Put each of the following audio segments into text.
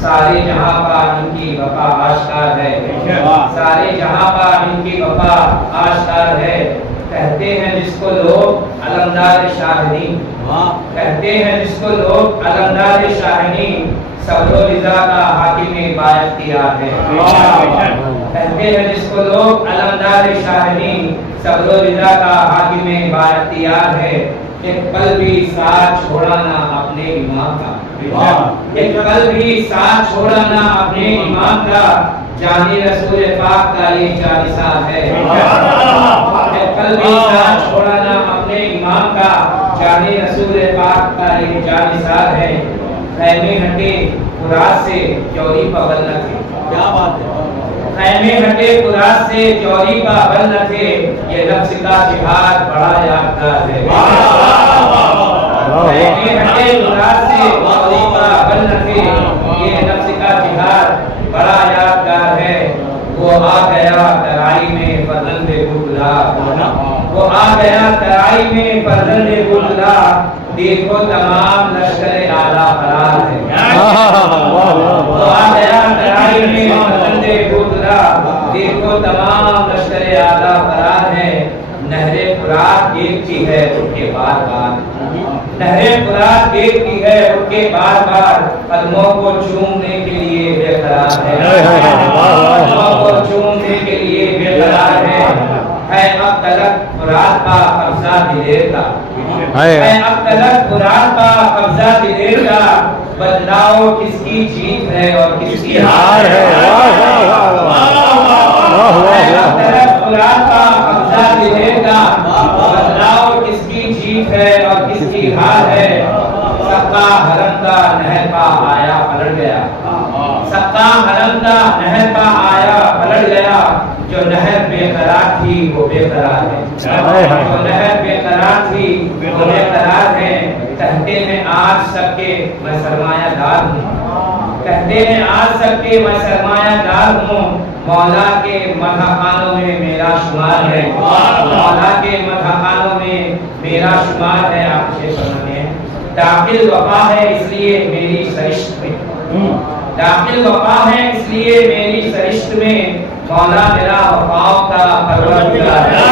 سارے جہاں پر ان کی وفا آشکار ہے، سارے جہاں پر ان کی وفا آشکار ہے۔ کہتے ہیں جس کو لوگ علمدار شاہدین، کہتے ہیں جس کو لوگ علمدار شاہدین، صبر و رضا کا حاکم با اختیار ہے۔ کہتے ہیں جس کو لوگ علمدار شاہدین، صبر و رضا کا حاکم با اختیار ہے۔ ایک پل بھی ساتھ چھوڑا نہ اپنے امام کا، ایک پل بھی ساتھ چھوڑا نہ اپنے امام کا، جانی رسول پاک کا یہ جانثار ہے۔ ایک پل بھی ساتھ چھوڑا نہ اپنے امام کا، جانی رسول پاک کا یہ جانثار ہے۔ خیمے ہٹے فرات سے جوری پابند نہ تھے، کیا بات ہے، خیمے ہٹے فرات سے جوری پابند نہ تھے، یہ نفس کا جہاد بڑا یادگار ہے۔ خیمے ہٹے فرات سے جوری پابند نہ تھے، یہ نفس کا جہاد بڑا یادگار ہے۔ وہ آ گیا ترائی میں فرزند بلبلا، وہ آ گیا ترائی میں فرزند بلبلا، دیکھو تمام لشکر اعلیٰ فرار ہے۔ وہ آ گیا ترائی میں فرزند بلبلا، دیکھو تمام لشکر اعلیٰ فرار ہے۔ نہر فرات دیکھتی ہے ان کے بار بار، نہر فرات دیکھتی ہے ان کے بار بار، قدموں کو چومنے کے لیے بے قرار ہے، قدموں کو چومنے کے لیے بے قرار ہے۔ ہے اب تلک فرات کا قبضہ دلیر کا، ہے اب تلک فرات کا قبضہ دلیر کا، بتلاؤ کس کی جیت ہے اور کس کی ہار ہے۔ ہے اب تلک فرات کا قبضہ دلیر کا، بتلاؤ کس کی جیت ہے اور کس کی ہار ہے۔ سقا حرم کا نہر پا آیا پلٹ گیا، سقا حرم کا نہر پا آیا پلٹ گیا، جو نہر بے قرار تھی وہ بے قرار ہے، جو نہر بے قرار تھی وہ بے قرار ہے۔ کہتے ہیں آج سب کے میں سرمایہ دار ہوں، کہتے ہیں آج سب کے میں سرمایہ دار ہوں، مولا کے مدح خانوں میں میرا شمار ہے، مولا کے مدح خانوں میں میرا شمار ہے۔ آپ سے سنتے ہیں داخل وفا ہے اس لیے میری سرشت میں، داخل وفا ہے اس لیے میری سرشت میں، مولا میرا وفاؤں کا پروردگار ہے۔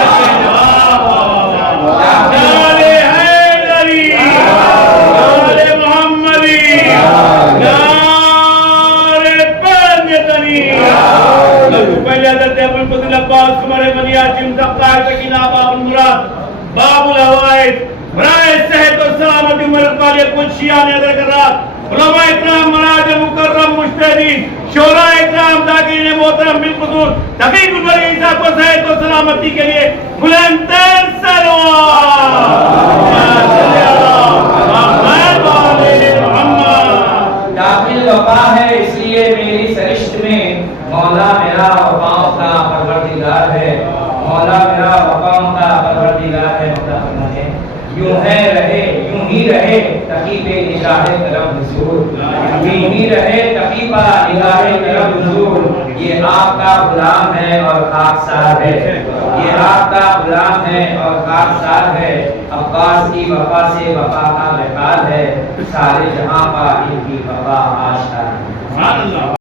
باب الحوائج برائے صحت و سلامتی مرد والے کچھ شیعہ نے ادھر کر رہا، علماء اکرام مناج مکرم مجتہدین شورا اکرام داکرین محترم بالخصوص تحقیق البری عیسیٰ کو صحت و سلامتی کے لیے بلند تر داخل وفا ہے اس لیے میری سرشت میں، مولا میرا وفاؤں کا پروردگار ہے، مولا میرا وفاؤں کا پروردگار ہے۔ یوں ہے رہے یوں ہی رہے تقیب نگاہ کرم حضور، یوں ہی رہے تقیب نگاہ کرم حضور۔ یہ آپ کا غلام ہے اور خاکسار ہے، یہ آپ کا غلام ہے اور خاکسار ہے۔ عباس کی وفا سے وفا کا وقار ہے، سارے جہاں پر ان کی وفا آشکار ہے۔